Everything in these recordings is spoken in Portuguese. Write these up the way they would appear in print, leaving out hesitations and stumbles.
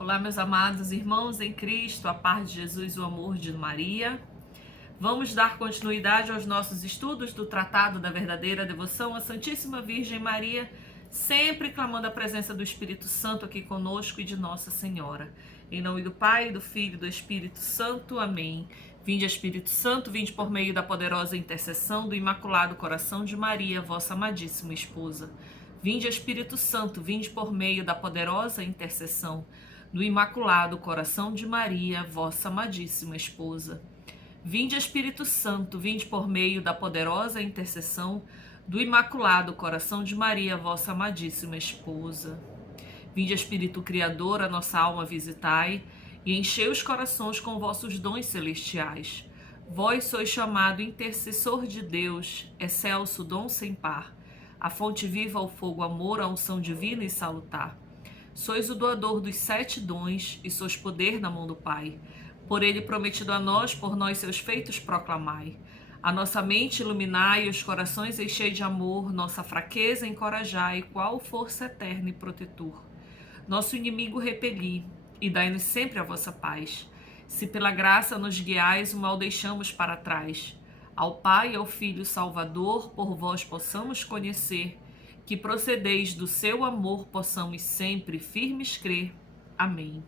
Olá, meus amados irmãos em Cristo, a paz de Jesus e o amor de Maria. Vamos dar continuidade aos nossos estudos do Tratado da Verdadeira Devoção à Santíssima Virgem Maria, sempre clamando a presença do Espírito Santo aqui conosco e de Nossa Senhora. Em nome do Pai, do Filho e do Espírito Santo. Amém. Vinde, Espírito Santo, vinde por meio da poderosa intercessão do Imaculado Coração de Maria, vossa amadíssima esposa. Vinde, Espírito Santo, vinde por meio da poderosa intercessão do Imaculado Coração de Maria, vossa amadíssima esposa. Vinde, Espírito Santo, vinde por meio da poderosa intercessão do Imaculado Coração de Maria, vossa amadíssima esposa. Vinde, Espírito Criador, a nossa alma visitai, e enchei os corações com vossos dons celestiais. Vós sois chamado intercessor de Deus, excelso dom sem par, a fonte viva, o fogo, amor, a unção divina e salutar. Sois o doador dos 7 dons, e sois poder na mão do Pai. Por ele prometido a nós, por nós seus feitos proclamai. A nossa mente iluminai, e os corações enchei de amor, nossa fraqueza encorajai, qual força eterna e protetor. Nosso inimigo repeli, e dai-nos sempre a vossa paz. Se pela graça nos guiais, o mal deixamos para trás. Ao Pai e ao Filho Salvador, por vós possamos conhecer, que procedeis do seu amor, possamos sempre firmes crer. Amém.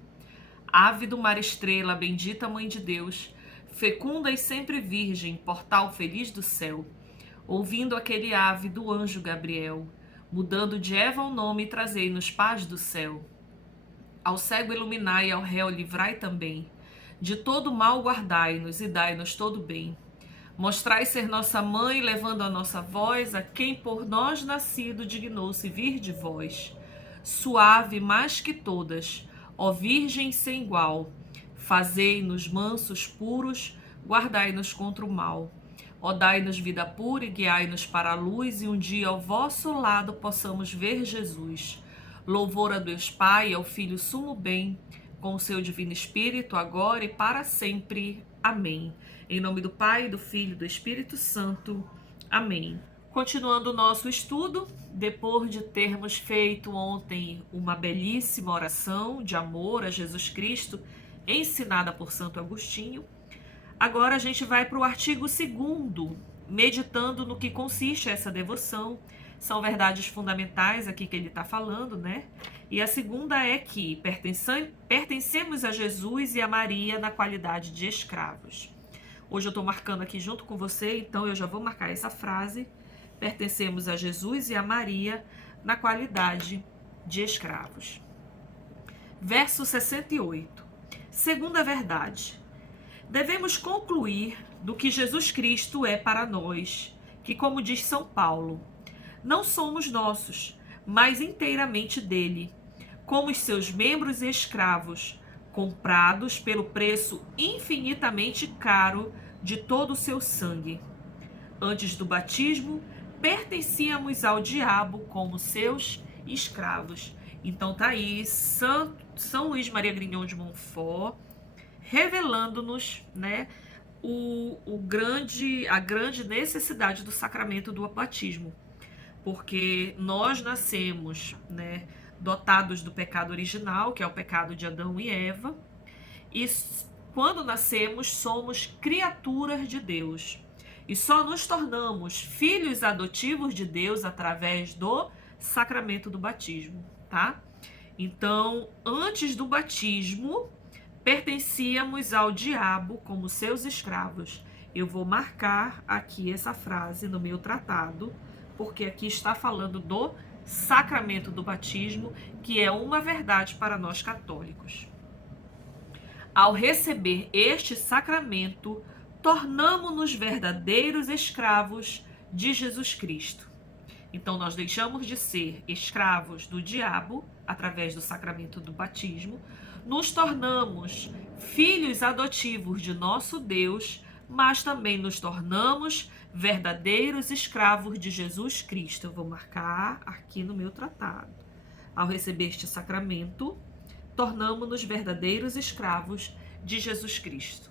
Ave do mar estrela, bendita Mãe de Deus, fecunda e sempre virgem, portal feliz do céu, ouvindo aquele ave do anjo Gabriel, mudando de Eva o nome, trazei-nos paz do céu. Ao cego iluminai e ao réu livrai também, de todo mal guardai-nos e dai-nos todo bem. Mostrai ser nossa mãe, levando a nossa voz a quem por nós nascido dignou-se vir de vós. Suave mais que todas, ó Virgem sem igual, fazei-nos mansos puros, guardai-nos contra o mal. Ó dai-nos vida pura e guiai-nos para a luz, e um dia ao vosso lado possamos ver Jesus. Louvor a Deus Pai e ao Filho sumo bem, com o seu divino Espírito, agora e para sempre. Amém. Em nome do Pai, do Filho e do Espírito Santo. Amém. Continuando o nosso estudo, depois de termos feito ontem uma belíssima oração de amor a Jesus Cristo, ensinada por Santo Agostinho, agora a gente vai para o artigo 2º, meditando no que consiste essa devoção. São verdades fundamentais aqui que ele está falando, né? E a segunda é que pertencemos a Jesus e a Maria na qualidade de escravos. Hoje eu estou marcando aqui junto com você, então eu já vou marcar essa frase. Pertencemos a Jesus e a Maria na qualidade de escravos. Verso 68. Segunda verdade. Devemos concluir do que Jesus Cristo é para nós, que, como diz São Paulo, não somos nossos, mas inteiramente dele, como os seus membros e escravos, comprados pelo preço infinitamente caro de todo o seu sangue. Antes do batismo, pertencíamos ao diabo como seus escravos. Então tá aí São Luís Maria Grignon de Montfort revelando-nos, né, a grande necessidade do sacramento do batismo, porque nós nascemos, né, dotados do pecado original, que é o pecado de Adão e Eva, e quando nascemos somos criaturas de Deus, e só nos tornamos filhos adotivos de Deus através do sacramento do batismo, tá? Então, antes do batismo, pertencíamos ao diabo como seus escravos. Eu vou marcar aqui essa frase no meu tratado, porque aqui está falando do sacramento do batismo, que é uma verdade para nós católicos. Ao receber este sacramento, tornamo-nos verdadeiros escravos de Jesus Cristo. Então, nós deixamos de ser escravos do diabo através do sacramento do batismo, nos tornamos filhos adotivos de nosso Deus, mas também nos tornamos verdadeiros escravos de Jesus Cristo. Eu vou marcar aqui no meu tratado. Ao receber este sacramento, tornamo-nos verdadeiros escravos de Jesus Cristo.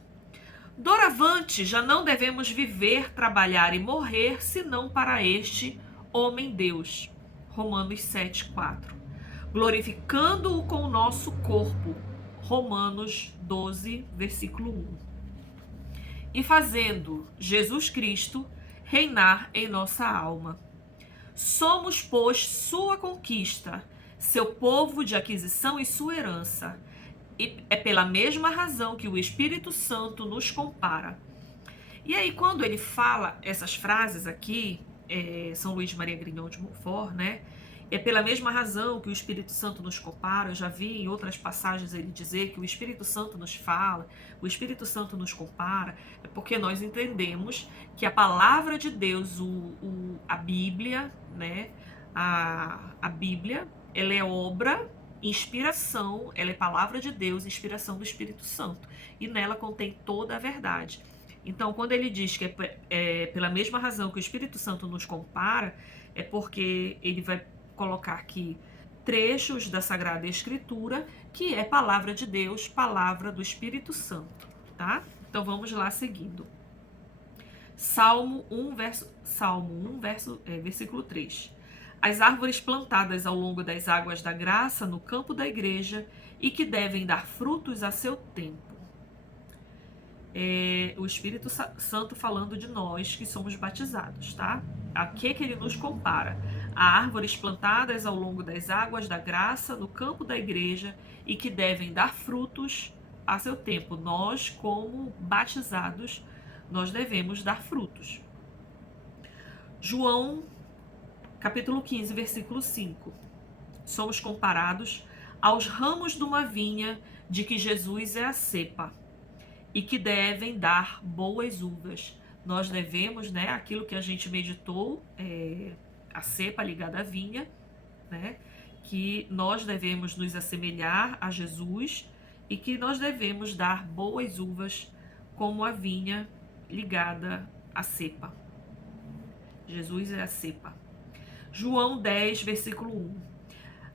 Doravante, já não devemos viver, trabalhar e morrer, senão para este homem-Deus. Romanos 7,4. glorificando-o com o nosso corpo. Romanos 12, versículo 1. E fazendo Jesus Cristo reinar em nossa alma. Somos, pois, sua conquista, seu povo de aquisição e sua herança. E é pela mesma razão que o Espírito Santo nos compara. E aí, quando ele fala essas frases aqui, São Luís Maria Grignon de Montfort, né? É pela mesma razão que o Espírito Santo nos compara. Eu já vi em outras passagens ele dizer que o Espírito Santo nos fala, o Espírito Santo nos compara. É porque nós entendemos que a palavra de Deus, a Bíblia, né? A Bíblia, ela é obra, inspiração, ela é palavra de Deus, inspiração do Espírito Santo. E nela contém toda a verdade. Então, quando ele diz que é pela mesma razão que o Espírito Santo nos compara, é porque ele vai colocar aqui trechos da Sagrada Escritura, que é palavra de Deus, palavra do Espírito Santo, tá? Então vamos lá seguindo. Salmo 1, versículo 3. As árvores plantadas ao longo das águas da graça no campo da igreja e que devem dar frutos a seu tempo. O Espírito Santo falando de nós que somos batizados, tá? A que ele nos compara? A árvores plantadas ao longo das águas da graça no campo da igreja e que devem dar frutos a seu tempo. Nós, como batizados, nós devemos dar frutos. João, capítulo 15, versículo 5. Somos comparados aos ramos de uma vinha de que Jesus é a cepa e que devem dar boas uvas. Nós devemos, né, aquilo que a gente meditou, a cepa ligada à vinha, né, que nós devemos nos assemelhar a Jesus e que nós devemos dar boas uvas como a vinha ligada à cepa. Jesus é a cepa. João 10, versículo 1.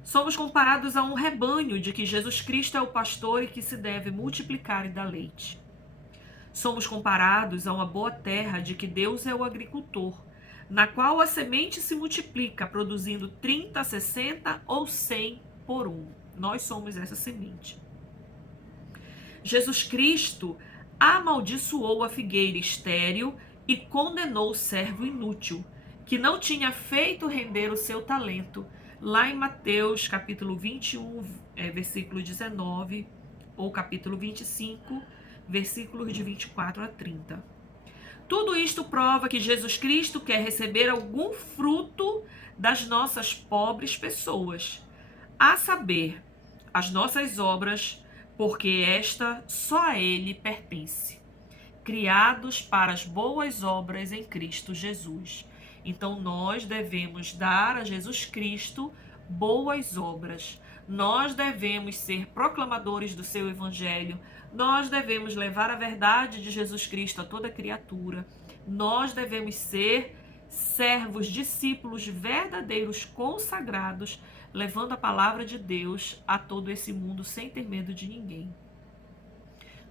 Somos comparados a um rebanho de que Jesus Cristo é o pastor e que se deve multiplicar e dar leite. Somos comparados a uma boa terra de que Deus é o agricultor, na qual a semente se multiplica, produzindo 30, 60 ou 100 por um. Nós somos essa semente. Jesus Cristo amaldiçoou a figueira estéril e condenou o servo inútil, que não tinha feito render o seu talento, lá em Mateus capítulo 21, versículo 19, ou capítulo 25, versículos de 24 a 30. Tudo isto prova que Jesus Cristo quer receber algum fruto das nossas pobres pessoas, a saber, as nossas obras, porque esta só a Ele pertence, criados para as boas obras em Cristo Jesus. Então nós devemos dar a Jesus Cristo boas obras. Nós devemos ser proclamadores do seu evangelho. Nós devemos levar a verdade de Jesus Cristo a toda criatura. Nós devemos ser servos, discípulos verdadeiros, consagrados, levando a palavra de Deus a todo esse mundo sem ter medo de ninguém.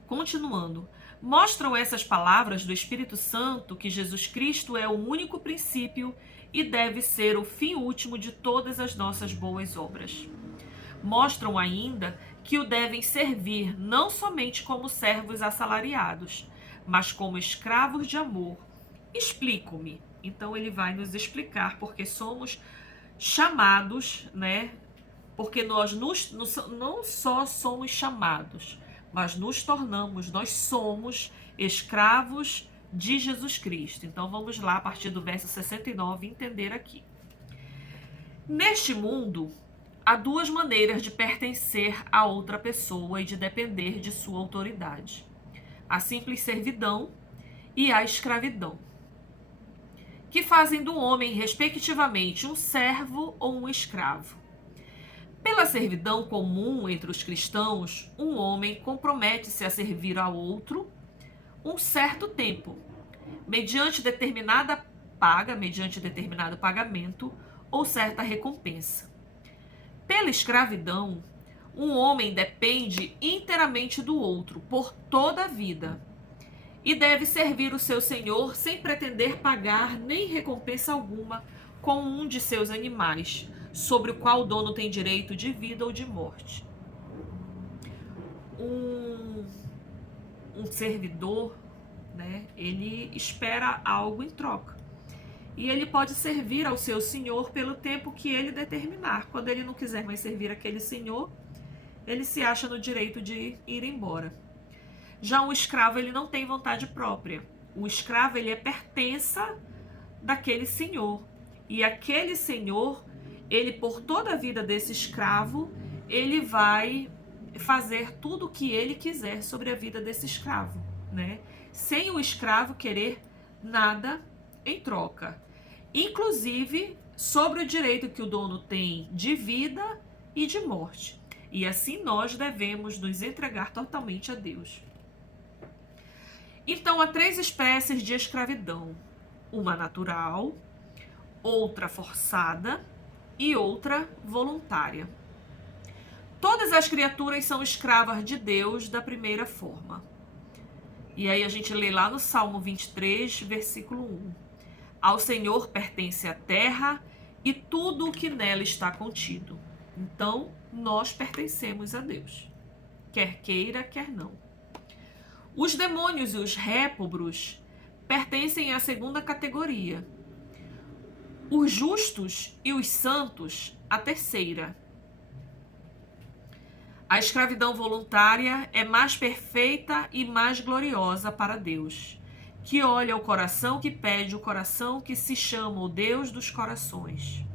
Continuando, mostram essas palavras do Espírito Santo que Jesus Cristo é o único princípio e deve ser o fim último de todas as nossas boas obras. Mostram ainda que o devem servir não somente como servos assalariados, mas como escravos de amor. Explico-me. Então ele vai nos explicar porque somos chamados, né? Porque nós não só somos chamados, mas nos tornamos, nós somos escravos de Jesus Cristo. Então vamos lá, a partir do verso 69, entender aqui. Neste mundo, há duas maneiras de pertencer a outra pessoa e de depender de sua autoridade: a simples servidão e a escravidão, que fazem do homem, respectivamente, um servo ou um escravo. Pela servidão comum entre os cristãos, um homem compromete-se a servir ao outro um certo tempo, mediante determinado pagamento ou certa recompensa. Pela escravidão, um homem depende inteiramente do outro por toda a vida e deve servir o seu senhor sem pretender pagar nem recompensa alguma com um de seus animais, sobre o qual o dono tem direito de vida ou de morte. Um servidor, né, ele espera algo em troca. E ele pode servir ao seu senhor pelo tempo que ele determinar. Quando ele não quiser mais servir aquele senhor, ele se acha no direito de ir embora. Já um escravo, ele não tem vontade própria. O escravo, ele é pertença daquele senhor. E aquele senhor, ele, por toda a vida desse escravo, ele vai fazer tudo o que ele quiser sobre a vida desse escravo, né? Sem o escravo querer nada em troca. Inclusive, sobre o direito que o dono tem de vida e de morte. E assim nós devemos nos entregar totalmente a Deus. Então, há 3 espécies de escravidão. Uma natural, outra forçada e outra voluntária. Todas as criaturas são escravas de Deus da primeira forma. E aí a gente lê lá no Salmo 23, versículo 1. Ao Senhor pertence a terra e tudo o que nela está contido. Então, nós pertencemos a Deus, quer queira, quer não. Os demônios e os réprobos pertencem à segunda categoria. Os justos e os santos, à terceira. A escravidão voluntária é mais perfeita e mais gloriosa para Deus, que olha o coração que pede o coração que se chama o Deus dos corações.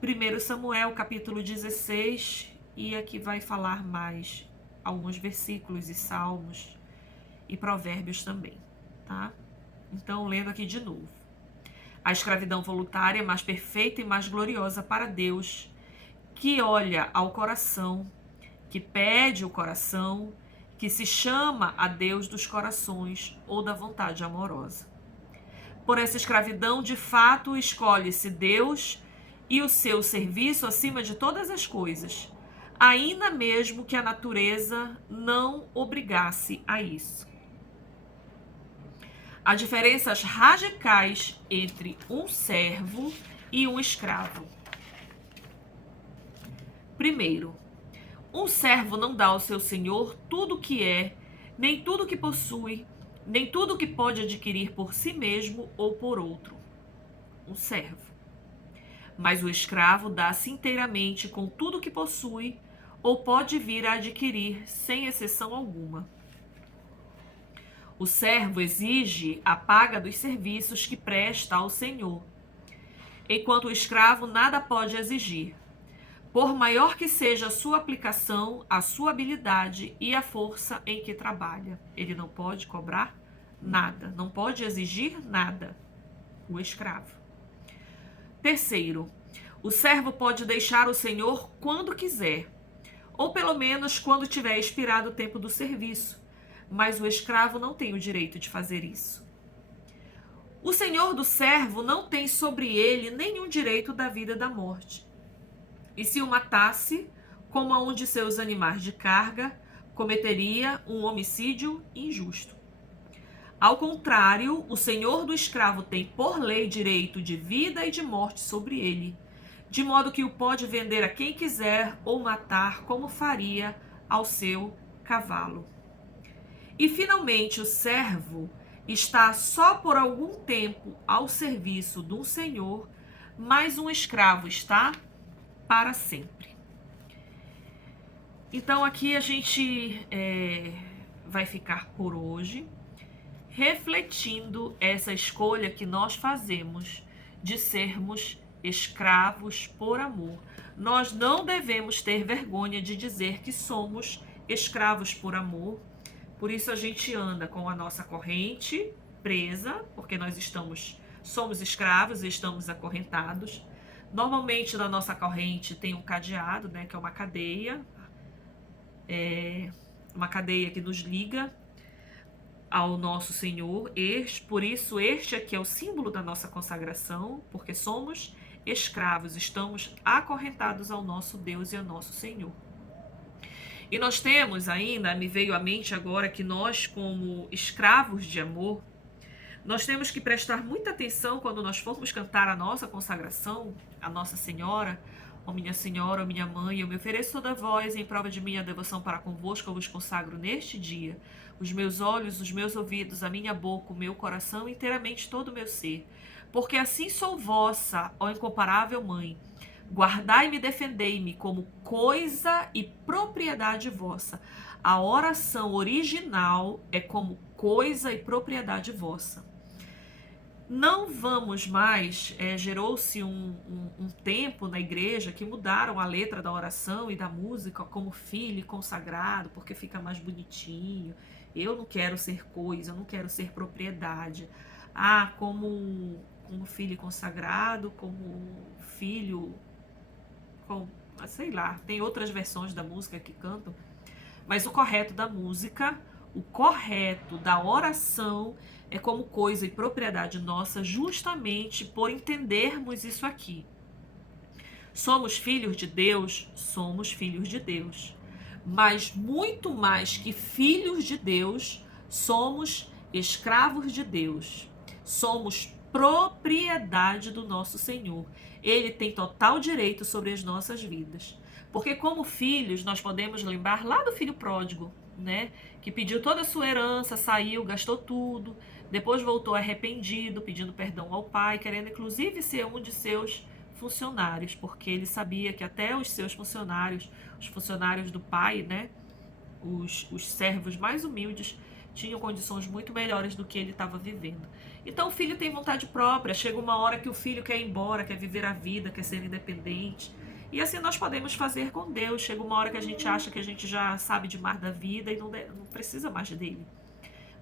1 Samuel, capítulo 16, e aqui vai falar mais alguns versículos e salmos e provérbios também, tá? Então, lendo aqui de novo. A escravidão voluntária é mais perfeita e mais gloriosa para Deus, que olha ao coração, que pede o coração, que se chama a Deus dos corações ou da vontade amorosa. Por essa escravidão, de fato, escolhe-se Deus e o seu serviço acima de todas as coisas, ainda mesmo que a natureza não obrigasse a isso. Há diferenças radicais entre um servo e um escravo. Primeiro, um servo não dá ao seu senhor tudo o que é, nem tudo o que possui, nem tudo o que pode adquirir por si mesmo ou por outro. Um servo. Mas o escravo dá-se inteiramente com tudo o que possui ou pode vir a adquirir, sem exceção alguma. O servo exige a paga dos serviços que presta ao senhor, enquanto o escravo nada pode exigir. Por maior que seja a sua aplicação, a sua habilidade e a força em que trabalha. Ele não pode cobrar nada, não pode exigir nada, o escravo. Terceiro, o servo pode deixar o senhor quando quiser, ou pelo menos quando tiver expirado o tempo do serviço, mas o escravo não tem o direito de fazer isso. O senhor do servo não tem sobre ele nenhum direito da vida e da morte. E se o matasse, como a um de seus animais de carga, cometeria um homicídio injusto. Ao contrário, o senhor do escravo tem por lei direito de vida e de morte sobre ele, de modo que o pode vender a quem quiser ou matar, como faria ao seu cavalo. E finalmente o servo está só por algum tempo ao serviço de um senhor, mas um escravo está para sempre. Então aqui a gente vai ficar por hoje refletindo essa escolha que nós fazemos de sermos escravos por amor. Nós não devemos ter vergonha de dizer que somos escravos por amor. Por isso a gente anda com a nossa corrente presa, porque nós somos escravos e estamos acorrentados. Normalmente na nossa corrente tem um cadeado, né, que é uma cadeia que nos liga ao nosso Senhor. Por isso este aqui é o símbolo da nossa consagração, porque somos escravos, estamos acorrentados ao nosso Deus e ao nosso Senhor. E nós temos ainda, me veio à mente agora, que nós, como escravos de amor, Nós temos que prestar muita atenção quando nós formos cantar a nossa consagração, a Nossa Senhora, ó minha Senhora, ó minha Mãe, eu me ofereço toda vós em prova de minha devoção para convosco, eu vos consagro neste dia os meus olhos, os meus ouvidos, a minha boca, o meu coração, inteiramente todo o meu ser. Porque assim sou vossa, ó incomparável Mãe. Guardai-me e defendei-me como coisa e propriedade vossa. A oração original é como coisa e propriedade vossa. Não vamos mais, gerou-se um tempo na igreja que mudaram a letra da oração e da música como filho consagrado, porque fica mais bonitinho. Eu não quero ser coisa, eu não quero ser propriedade. Ah, como filho consagrado, como filho, sei lá, tem outras versões da música que cantam, mas o correto da música, o correto da oração é como coisa e propriedade nossa, justamente por entendermos isso aqui. Somos filhos de Deus? Somos filhos de Deus. Mas muito mais que filhos de Deus, somos escravos de Deus. Somos propriedade do nosso Senhor. Ele tem total direito sobre as nossas vidas. Porque como filhos, nós podemos lembrar lá do filho pródigo, né? Que pediu toda a sua herança, saiu, gastou tudo, depois voltou arrependido, pedindo perdão ao pai, querendo inclusive ser um de seus funcionários, porque ele sabia que até os seus funcionários, os funcionários do pai, né? Os servos mais humildes, tinham condições muito melhores do que ele estava vivendo. Então o filho tem vontade própria, chega uma hora que o filho quer ir embora, quer viver a vida, quer ser independente. E assim nós podemos fazer com Deus. Chega uma hora que a gente acha que a gente já sabe demais da vida e não precisa mais dele.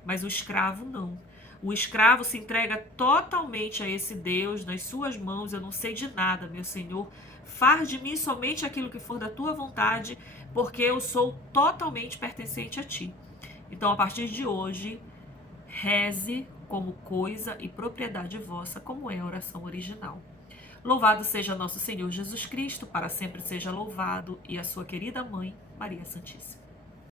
Mas o escravo não. O escravo se entrega totalmente a esse Deus, nas suas mãos. Eu não sei de nada, meu Senhor. Faz de mim somente aquilo que for da tua vontade, porque eu sou totalmente pertencente a ti. Então, a partir de hoje, reze como coisa e propriedade vossa, como é a oração original. Louvado seja nosso Senhor Jesus Cristo, para sempre seja louvado, e a sua querida mãe, Maria Santíssima.